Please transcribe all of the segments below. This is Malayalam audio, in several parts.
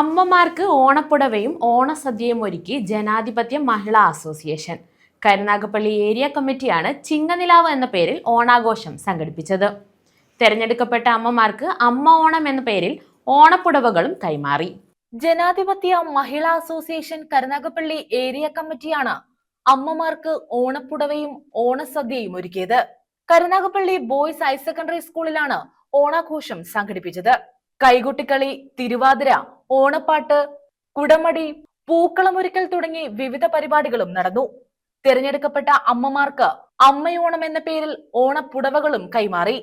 അമ്മമാർക്ക് ഓണപ്പുടവയും ഓണസദ്യയും ഒരുക്കി ജനാധിപത്യ മഹിളാ അസോസിയേഷൻ. കരുനാഗപ്പള്ളി ഏരിയ കമ്മിറ്റിയാണ് ചിങ്ങനിലാവ് എന്ന പേരിൽ ഓണാഘോഷം സംഘടിപ്പിച്ചത്. തെരഞ്ഞെടുക്കപ്പെട്ട അമ്മമാർക്ക് അമ്മ ഓണം എന്ന പേരിൽ ഓണപ്പുടവകളും കൈമാറി. ജനാധിപത്യ മഹിളാ അസോസിയേഷൻ കരുനാഗപ്പള്ളി ഏരിയ കമ്മിറ്റിയാണ് അമ്മമാർക്ക് ഓണപ്പുടവയും ഓണസദ്യയും ഒരുക്കിയത്. കരുനാഗപ്പള്ളി ബോയ്സ് ഹയർ സെക്കൻഡറി സ്കൂളിലാണ് ഓണാഘോഷം സംഘടിപ്പിച്ചത്. കൈകൊട്ടിക്കളി, തിരുവാതിര, ഓണപ്പാട്ട്, കുടമടി, പൂക്കളമൊരുക്കൽ തുടങ്ങി വിവിധ പരിപാടികളും നടന്നു. തിരഞ്ഞെടുക്കപ്പെട്ട അമ്മമാർക്ക് അമ്മയോണം എന്ന പേരിൽ ഓണപ്പുടവകളും കൈമാറി.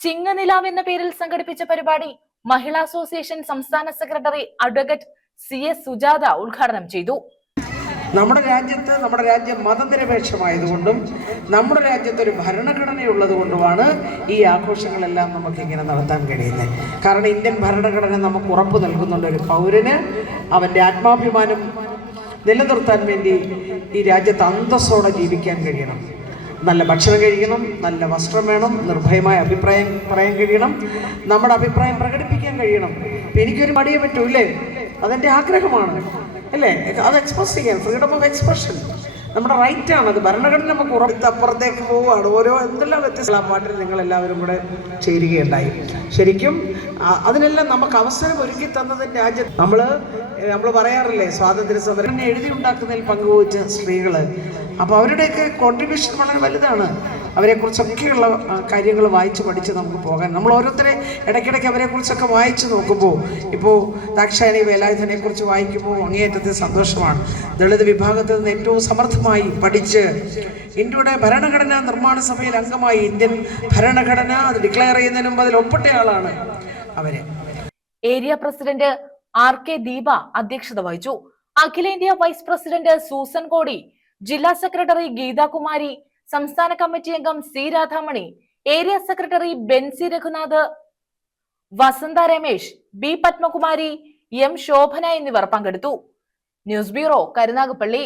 ചിങ്ങനിലാവ് എന്ന പേരിൽ സംഘടിപ്പിച്ച പരിപാടി മഹിളാ അസോസിയേഷൻ സംസ്ഥാന സെക്രട്ടറി അഡ്വക്കേറ്റ് CS സുജാത ഉദ്ഘാടനം ചെയ്തു. നമ്മുടെ രാജ്യം മതനിരപേക്ഷമായതുകൊണ്ടും നമ്മുടെ രാജ്യത്തൊരു ഭരണഘടനയുള്ളത് കൊണ്ടുമാണ് ഈ ആഘോഷങ്ങളെല്ലാം നമുക്കിങ്ങനെ നടത്താൻ കഴിയുന്നത്. കാരണം ഇന്ത്യൻ ഭരണഘടന നമുക്ക് ഉറപ്പ് നൽകുന്നുണ്ട്, ഒരു പൗരന് അവൻ്റെ ആത്മാഭിമാനം നിലനിർത്താൻ വേണ്ടി ഈ രാജ്യത്ത് അന്തസ്സോടെ ജീവിക്കാൻ കഴിയണം. നല്ല ഭക്ഷണം കഴിക്കണം, നല്ല വസ്ത്രം വേണം, നിർഭയമായ അഭിപ്രായം പറയാൻ കഴിയണം, നമ്മുടെ അഭിപ്രായം പ്രകടിപ്പിക്കാൻ കഴിയണം. എനിക്കൊരു മടിയെ പറ്റൂല്ലേ, അതെൻ്റെ ആഗ്രഹമാണ് അല്ലേ, അത് എക്സ്പ്രസ് ചെയ്യാൻ, ഫ്രീഡം ഓഫ് എക്സ്പ്രഷൻ നമ്മുടെ റൈറ്റാണ്. അത് ഭരണഘടന നമുക്ക് അപ്പുറത്തേക്ക് പോവുകയാണ്. ഓരോ എന്തെല്ലാം വ്യത്യസ്ത പാട്ടിൽ നിങ്ങളെല്ലാവരും കൂടെ ചേരുകയുണ്ടായി. ശരിക്കും അതിനെല്ലാം നമുക്ക് അവസരം ഒരുക്കി തന്നതിൻ്റെ രാജ്യം. നമ്മൾ പറയാറില്ലേ, സ്വാതന്ത്ര്യ സമരം എഴുതി ഉണ്ടാക്കുന്നതിൽ പങ്കുവച്ച സ്ത്രീകൾ, അപ്പോൾ അവരുടെയൊക്കെ കോൺട്രിബ്യൂഷൻ വളരെ വലുതാണ്. അവരെക്കുറിച്ചൊക്കെയുള്ള കാര്യങ്ങൾ വായിച്ച് പഠിച്ച് നമുക്ക് പോകാൻ, നമ്മൾ ഓരോരുത്തരെ ഇടയ്ക്കിടയ്ക്ക് അവരെക്കുറിച്ചൊക്കെ വായിച്ച് നോക്കുമ്പോൾ, ഇപ്പോൾ ദാക്ഷായണി വേലായുധനെ കുറിച്ച് വായിക്കുമ്പോൾ അങ്ങേയറ്റത്തെ സന്തോഷമാണ്. ദളിത് വിഭാഗത്തിൽ നിന്ന് ഏറ്റവും സമർത്ഥമായി പഠിച്ച് ഇന്ത്യയുടെ ഭരണഘടനാ നിർമ്മാണ സഭയിൽ അംഗമായി ഇന്ത്യൻ ഭരണഘടന അത് ഡിക്ലെയർ ചെയ്യുന്നതിന് മുമ്പ് അതിൽ ഒപ്പിട്ടയാളാണ് അവര്. ഏരിയ പ്രസിഡന്റ് RK ദീപ അധ്യക്ഷത വഹിച്ചു. അഖിലേന്ത്യാ വൈസ് പ്രസിഡന്റ് സൂസൻ കോടി, ജില്ലാ സെക്രട്ടറി ഗീതാകുമാരി, സംസ്ഥാന കമ്മിറ്റി അംഗം C Radhamani, area secretary Bency Raghunath, Vasantha Ramesh, B Padmakumari, M Shobhana എന്നിവർ പങ്കെടുത്തു. News bureau, Karunagappally.